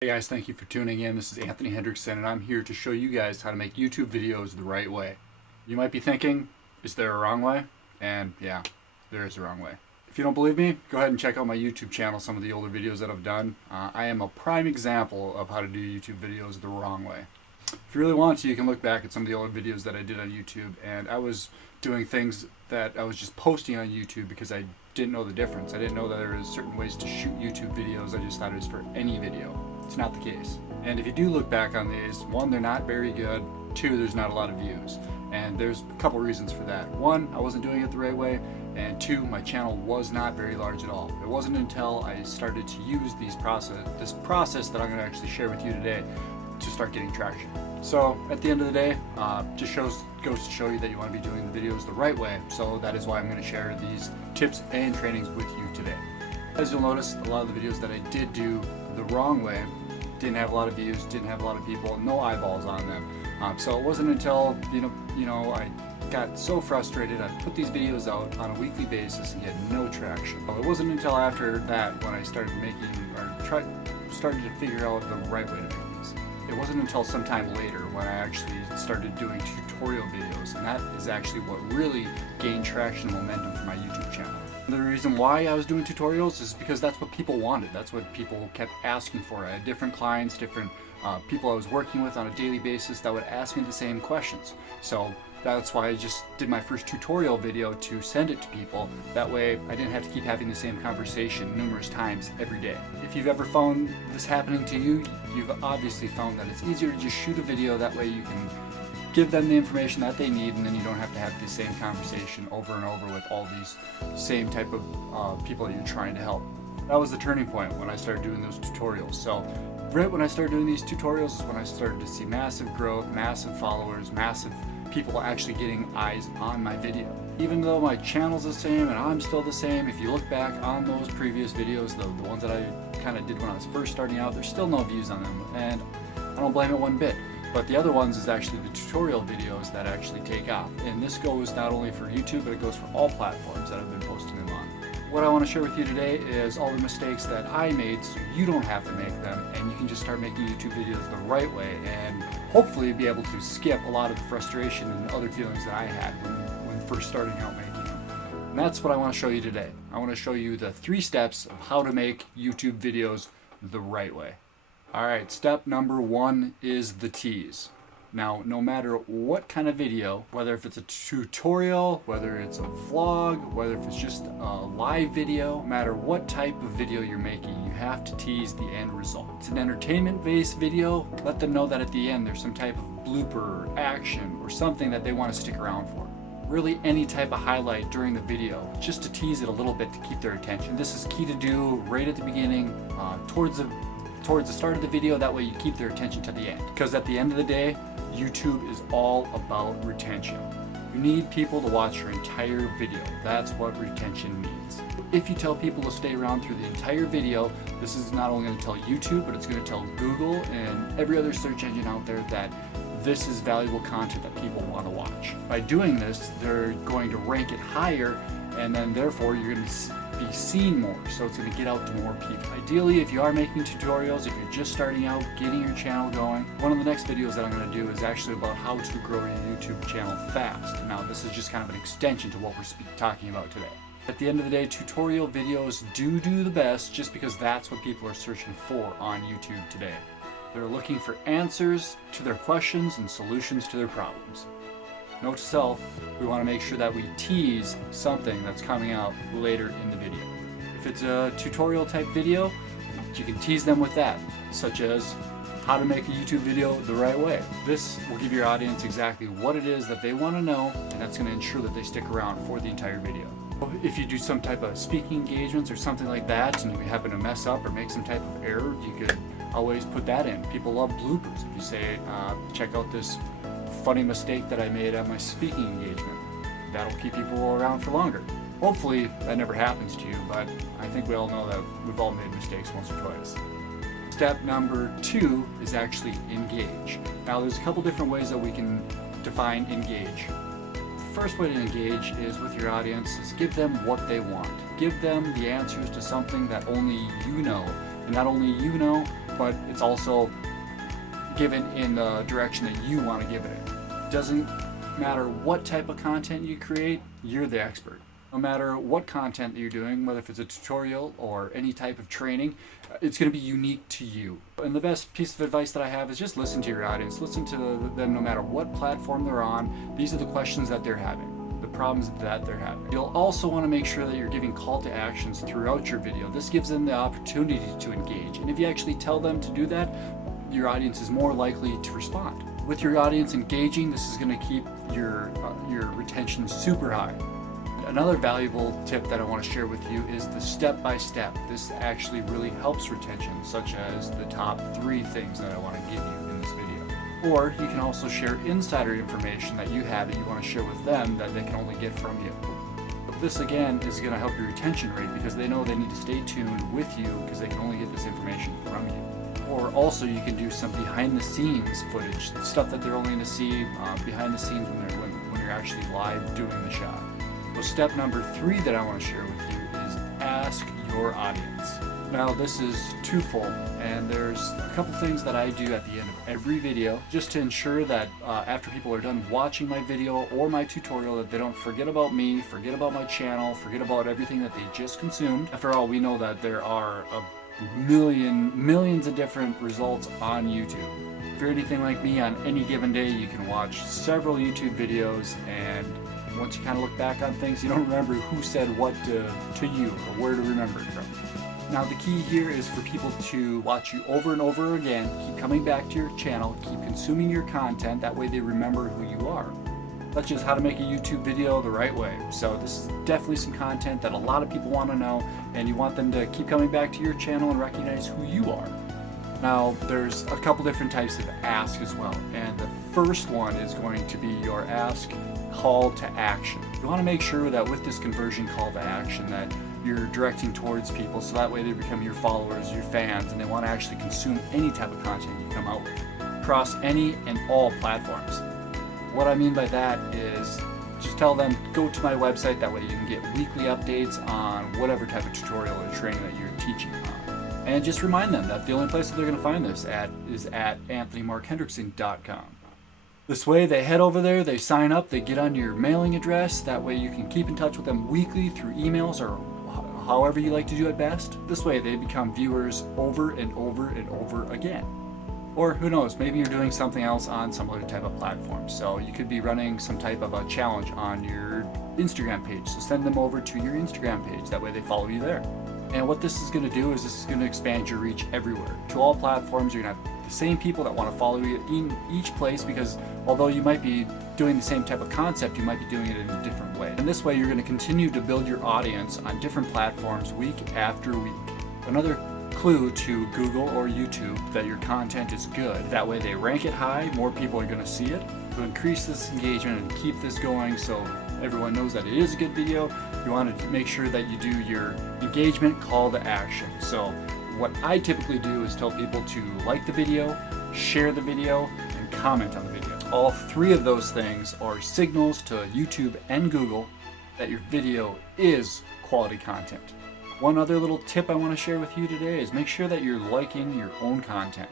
Hey guys, thank you for tuning in. This is Anthony Hendrickson, and I'm here to show you guys how to make YouTube videos the right way. You might be thinking, is there a wrong way? And yeah, there is a wrong way. If you don't believe me, go ahead and check out my YouTube channel, some of the older videos that I've done. I am a prime example of how to do YouTube videos the wrong way. If you really want to, you can look back at some of the older videos that I did on YouTube, and I was doing things that I was just posting on YouTube because I didn't know the difference. I didn't know that there was certain ways to shoot YouTube videos. I just thought it was for any video. It's not the case. And if you do look back on these, one, they're not very good. Two, there's not a lot of views. And there's a couple reasons for that. One, I wasn't doing it the right way. And two, my channel was not very large at all. It wasn't until I started to use this process that I'm going to actually share with you today to start getting traction. So at the end of the day, just goes to show you that you want to be doing the videos the right way. So that is why I'm going to share these tips and trainings with you today. As you'll notice, a lot of the videos that I did do the wrong way didn't have a lot of views, didn't have a lot of people, no eyeballs on them. So it wasn't until I got so frustrated, I put these videos out on a weekly basis and get no traction. It wasn't until after that when I started started to figure out the right way to make these. It wasn't until sometime later when I actually started doing tutorial videos, and that is actually what really gained traction and momentum for my YouTube channel. The reason why I was doing tutorials is because that's what people wanted. That's what people kept asking for. I had different clients, different people I was working with on a daily basis that would ask me the same questions. So that's why I just did my first tutorial video to send it to people. That way I didn't have to keep having the same conversation numerous times every day. If you've ever found this happening to you, you've obviously found that it's easier to just shoot a video. That way you can give them the information that they need, and then you don't have to have the same conversation over and over with all these same type of people that you're trying to help. That was the turning point when I started doing those tutorials. So right when I started doing these tutorials is when I started to see massive growth, massive followers, massive people actually getting eyes on my video. Even though my channel's the same and I'm still the same, if you look back on those previous videos, the ones that I kind of did when I was first starting out, there's still no views on them, and I don't blame it one bit. But the other ones is actually the tutorial videos that actually take off. And this goes not only for YouTube, but it goes for all platforms that I've been posting them on. What I want to share with you today is all the mistakes that I made so you don't have to make them, and you can just start making YouTube videos the right way and hopefully be able to skip a lot of the frustration and other feelings that I had when first starting out making them. And that's what I want to show you today. I want to show you the 3 steps of how to make YouTube videos the right way. Alright, step number 1 is the tease. Now, no matter what kind of video, whether if it's a tutorial, whether it's a vlog, whether if it's just a live video, no matter what type of video you're making, you have to tease the end result. It's an entertainment-based video. Let them know that at the end there's some type of blooper or action or something that they want to stick around for. Really any type of highlight during the video, just to tease it a little bit to keep their attention. This is key to do right at the beginning, towards the start of the video. That way you keep their attention to the end. Because at the end of the day, YouTube is all about retention. You need people to watch your entire video. That's what retention means. If you tell people to stay around through the entire video, this is not only going to tell YouTube, but it's going to tell Google and every other search engine out there that this is valuable content that people want to watch. By doing this, they're going to rank it higher, and then therefore you're going to be seen more, so it's going to get out to more people. Ideally, if you are making tutorials, if you're just starting out, getting your channel going, one of the next videos that I'm going to do is actually about how to grow your YouTube channel fast. Now, this is just kind of an extension to what we're talking about today. At the end of the day, tutorial videos do the best just because that's what people are searching for on YouTube today. They're looking for answers to their questions and solutions to their problems. Note to self, we want to make sure that we tease something that's coming out later in the video. If it's a tutorial type video, you can tease them with that, such as how to make a YouTube video the right way. This will give your audience exactly what it is that they want to know, and that's going to ensure that they stick around for the entire video. If you do some type of speaking engagements or something like that, and you happen to mess up or make some type of error, you could always put that in. People love bloopers. If you say, check out this funny mistake that I made at my speaking engagement, that'll keep people around for longer. Hopefully that never happens to you, but I think we all know that we've all made mistakes once or twice. Step number 2 is actually engage. Now there's a couple different ways that we can define engage. The first way to engage is with your audience is give them what they want. Give them the answers to something that only you know, and not only you know, but it's also given in the direction that you want to give it. It doesn't matter what type of content you create, you're the expert. No matter what content that you're doing, whether if it's a tutorial or any type of training, it's going to be unique to you. And the best piece of advice that I have is just listen to your audience. Listen to them no matter what platform they're on. These are the questions that they're having, the problems that they're having. You'll also want to make sure that you're giving call to actions throughout your video. This gives them the opportunity to engage. And if you actually tell them to do that, your audience is more likely to respond. With your audience engaging, this is going to keep your retention super high. Another valuable tip that I want to share with you is the step-by-step. This actually really helps retention, such as the top 3 things that I want to give you in this video. Or you can also share insider information that you have that you want to share with them that they can only get from you. But this again is going to help your retention rate because they know they need to stay tuned with you because they can only get this information from you. Or also you can do some behind the scenes footage, stuff that they're only going to see behind the scenes when you're actually live doing the shot. So step number 3 that I want to share with you is ask your audience. Now this is twofold, and there's a couple things that I do at the end of every video just to ensure that after people are done watching my video or my tutorial that they don't forget about me, forget about my channel, forget about everything that they just consumed. After all, we know that there are millions of different results on YouTube. If you're anything like me, on any given day you can watch several YouTube videos, and once you kind of look back on things, you don't remember who said what to you or where to remember it from. Now the key here is for people to watch you over and over again, keep coming back to your channel, keep consuming your content, that way they remember who you are. Such as how to make a YouTube video the right way. So this is definitely some content that a lot of people want to know, and you want them to keep coming back to your channel and recognize who you are. Now there's a couple different types of ask as well, and the first one is going to be your ask call to action. You want to make sure that with this conversion call to action that you're directing towards people so that way they become your followers, your fans, and they want to actually consume any type of content you come out with across any and all platforms. What I mean by that is just tell them, go to my website, that way you can get weekly updates on whatever type of tutorial or training that you're teaching on. And just remind them that the only place that they're going to find this is at anthonymarkhendrickson.com. This way they head over there, they sign up, they get on your mailing address, that way you can keep in touch with them weekly through emails or however you like to do it best. This way they become viewers over and over and over again. Or who knows, maybe you're doing something else on some other type of platform. So you could be running some type of a challenge on your Instagram page. So send them over to your Instagram page, that way they follow you there. And what this is going to do is this is going to expand your reach everywhere. To all platforms, you're going to have the same people that want to follow you in each place, because although you might be doing the same type of concept, you might be doing it in a different way. And this way you're going to continue to build your audience on different platforms week after week. Another clue to Google or YouTube that your content is good. That way they rank it high, more people are going to see it. To increase this engagement and keep this going so everyone knows that it is a good video, you want to make sure that you do your engagement call to action. So what I typically do is tell people to like the video, share the video, and comment on the video. All 3 of those things are signals to YouTube and Google that your video is quality content. One other little tip I want to share with you today is make sure that you're liking your own content.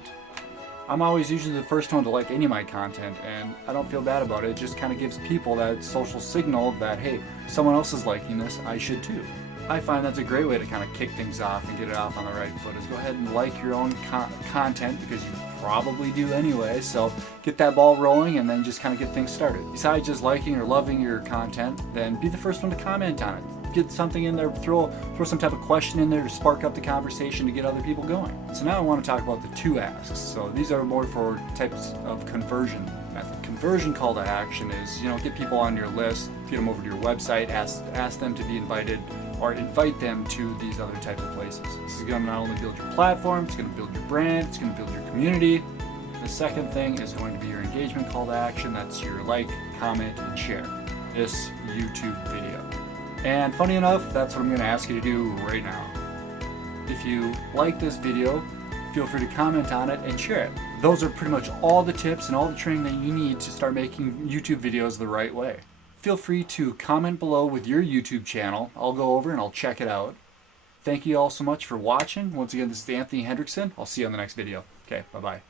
I'm always usually the first one to like any of my content, and I don't feel bad about it. It just kind of gives people that social signal that, hey, someone else is liking this, I should too. I find that's a great way to kind of kick things off and get it off on the right foot, is go ahead and like your own content, because you probably do anyway, so get that ball rolling and then just kind of get things started. Besides just liking or loving your content, then be the first one to comment on it. Get something in there, throw some type of question in there to spark up the conversation to get other people going. So now I want to talk about the 2 asks. So these are more for types of conversion method. Conversion call to action is, get people on your list, get them over to your website, ask them to be invited, or invite them to these other types of places. This is going to not only build your platform, it's going to build your brand, it's going to build your community. The second thing is going to be your engagement call to action. That's your like, comment, and share this YouTube video. And funny enough, that's what I'm going to ask you to do right now. If you like this video, feel free to comment on it and share it. Those are pretty much all the tips and all the training that you need to start making YouTube videos the right way. Feel free to comment below with your YouTube channel. I'll go over and I'll check it out. thank you all so much for watching. Once again, this is Anthony Hendrickson. I'll see you on the next video. Okay, bye-bye.